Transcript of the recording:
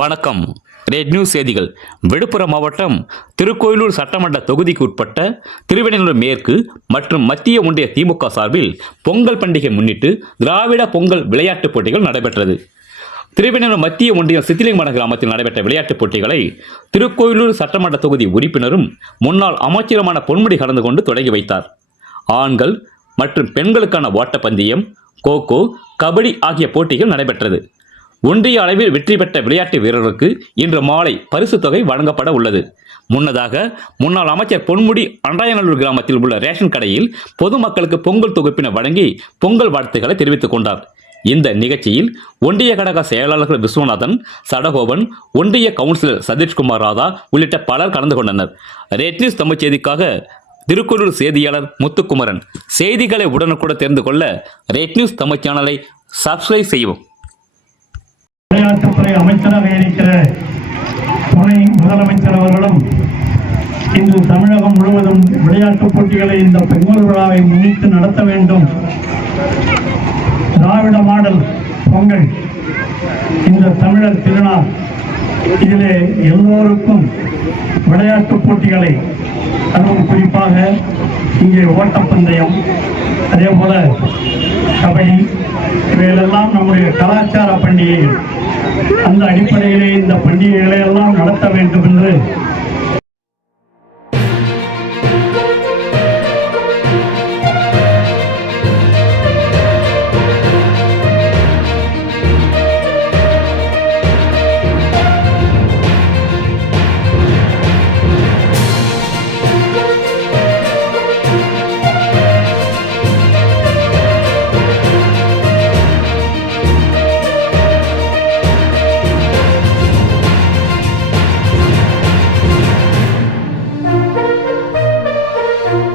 வணக்கம். Red news செய்திகள். விழுப்புரம் மாவட்டம் திருக்கோயிலூர் சட்டமன்ற தொகுதிக்கு உட்பட்ட திருவெண்ணூர் மேற்கு மற்றும் மத்திய ஒன்றிய திமுக சார்பில் பொங்கல் பண்டிகை முன்னிட்டு திராவிட பொங்கல் விளையாட்டுப் போட்டிகள் நடைபெற்றது. திருவெண்ணூர் மத்திய ஒன்றியம் சித்திலிங்கமன கிராமத்தில் நடைபெற்ற விளையாட்டுப் போட்டிகளை திருக்கோயிலூர் சட்டமன்ற தொகுதி உறுப்பினரும் முன்னாள் அமைச்சருமான பொன்முடி கலந்து கொண்டு தொடங்கி வைத்தார். ஆண்கள் மற்றும் பெண்களுக்கான ஓட்டப்பந்தயம், கோகோ, கபடி ஆகிய போட்டிகள் நடைபெற்றது. ஒன்றிய அளவில் வெற்றி பெற்ற விளையாட்டு வீரர்களுக்கு இன்று மாலை பரிசு தொகை வழங்கப்பட உள்ளது. முன்னதாக முன்னாள் அமைச்சர் பொன்முடி அண்டாயநல்லூர் கிராமத்தில் உள்ள ரேஷன் கடையில் பொதுமக்களுக்கு பொங்கல் தொகுப்பினை வழங்கி பொங்கல் வாழ்த்துக்களை தெரிவித்துக் கொண்டார். இந்த நிகழ்ச்சியில் ஒன்றிய கழக செயலாளர்கள் விஸ்வநாதன், சடகோபன், ஒன்றிய கவுன்சிலர் சதீஷ்குமார் ராதா உள்ளிட்ட பலர் கலந்து கொண்டனர். ரெட் நியூஸ் தமிழ் செய்திக்காக திருக்குறள் செய்தியாளர் முத்துக்குமரன். செய்திகளை உடனுக்குடன் தெரிந்து கொள்ள ரெட் நியூஸ் தமிழ் சேனலை சப்ஸ்கிரைப் செய்யவும். விளையாட்டுத்துறை அமைச்சராக இருக்கிற துணை முதலமைச்சர் அவர்களும் இன்று தமிழகம் முழுவதும் விளையாட்டுப் போட்டிகளை இந்த பொங்கல் விழாவை முன்னிட்டு நடத்த வேண்டும். திராவிட மாடல் பொங்கல் இந்த தமிழர் திருநாள், இதிலே எல்லோருக்கும் விளையாட்டுப் போட்டிகளை, அதுவும் குறிப்பாக இங்கே ஓட்டப்பந்தயம், அதே போல கபடி, இவைகளெல்லாம் நம்முடைய கலாச்சார பண்டிகைகள். அந்த அடிப்படையிலே இந்த பண்டிகைகளை எல்லாம் நடத்த வேண்டும் என்று